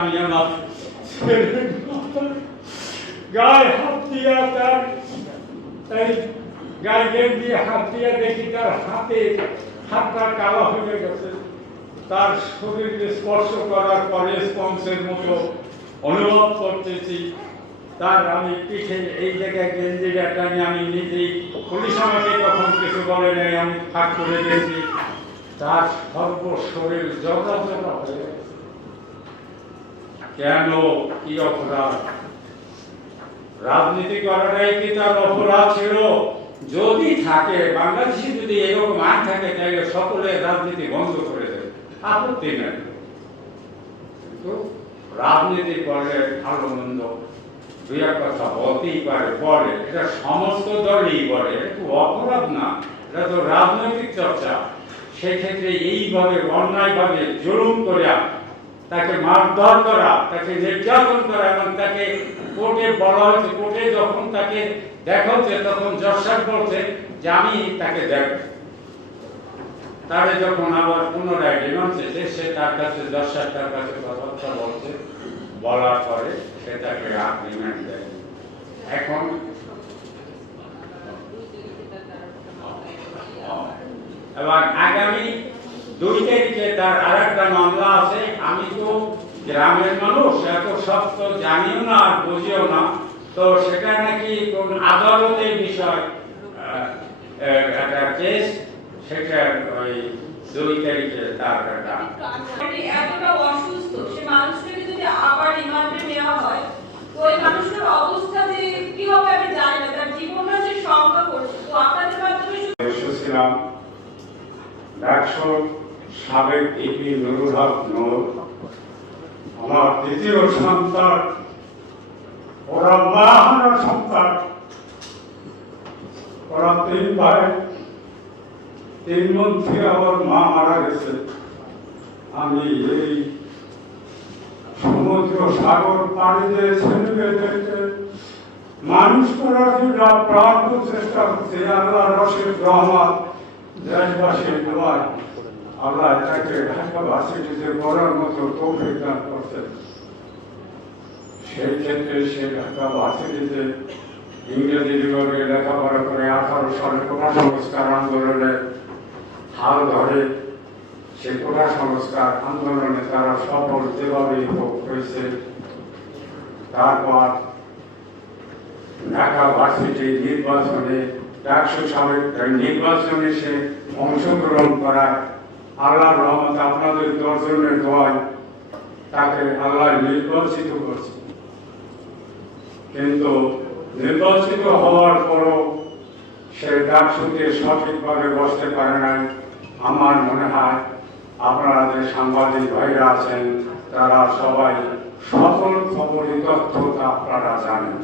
মাথায় গায়ে হাত তার এই গায়ে দিয়ে হাত দেখি তার হাতে হাতটা কালো হয়ে গেছে। তার শরীরে স্পর্শ করার পরে স্পঞ্জের মতো অনুভব করতেছি। তার আমি পিঠে এই জায়গায় গেঞ্জিটা টানি, আমি নিজেই পুলিশ আমাকে তখন কিছু বলে নাই, আমি ফাঁক করে গেছি। তার সর্ব শরীর জগা জগা হয়ে গেছে। কেন কি অপরাধ? রাজনীতি করাটাই কি তার অপরাধ ছিল? যদি থাকে, বাংলাদেশে যদি এরকম আইন থাকে, তাহলে সকলে রাজনীতি বন্ধ করে দেবে। আপত্তি কিন্তু রাজনীতি করলে ভালো মন্দ, দুই এক কথা হতেই পারে পরে এটা সমস্ত দলই এটা অপরাধ না। এটা তো রাজনৈতিক চর্চা। সেক্ষেত্রে এইভাবে, অন্যায়ভাবে জুলুম করে তাকে মারধর করা, তাকে নির্যাতন করা এবং তাকে কোর্টে বলা হয়েছে, কোর্টে যখন তাকে দেখা হচ্ছে তখন জর্সার বলছে যে আমি তাকে দেখ তারে যখন আবার পুনরায় ডিমান্ড চেয়েছে, সে তার কাছে তার কাছে কথাবার্তা বলছে, বলার পরে সে তাকে রিমান্ড দেয় এখন এবং আগামী দুই তারিখে তার আর একটা মামলা আছে আমি তো গ্রামের মানুষ এত সব তো জানিও না আর বুঝিও না। তো সেটা নাকি কোন আদালতের বিষয় একটা কেস সেটা ওই দুই তারিখে তার একটা। এতটা অসুস্থ সে মানুষটাকে যদি আবার রিমান্ডে নেওয়া হয় ওই মানুষটার অবস্থা যে কি হবে আমি জানি না তার জীবনটা যে সংখ্যা করছে তো আপনাদের মাধ্যমে শুধু এসেছিলাম একশো সাবেক ইপি নুরুল হক নূর, আমার দ্বিতীয় সন্তান ওরা মা হারা সন্তান। ওরা তিন ভাই তিন মধ্যে আমার মা মারা গেছে। আমি এই সমুদ্র সাগর পাড়ি দিয়ে ছেলে মেয়েদেরকে মানুষ করার জন্য প্রাণ চেষ্টা করছে। আল্লাহ রশিদ রহমান দেশবাসীর দোয়ায় আল্লাহ তাকে ঢাকা ভার্সিটিতে পড়ার মতো তৌফিক দান করছেন। সেই ক্ষেত্রে সে ঢাকা ভার্সিটিতে ইংরেজি বিভাগে লেখাপড়া করে আঠারো সালে কোটা সংস্কার আন্দোলনের হাল ধরে। সে কোটা সংস্কার আন্দোলনে তারা সফল যেভাবেই হোক হয়েছে, তারপর ঢাকা ভার্সিটি নির্বাচনে একশো সালের নির্বাচনে সে অংশগ্রহণ করার আল্লাহ রহমত আপনাদের দর্শনের দোয়ায় তাকে আল্লাহ নির্বাচিত করছে। কিন্তু নির্বাচিত হওয়ার পরও সে ডাকসুতে সঠিকভাবে বসতে পারে নাই। আমার মনে হয় আপনারা যে সাংবাদিক ভাইরা আছেন, তারা সবাই সকল খবরই তথ্য তা আপনারা জানেন।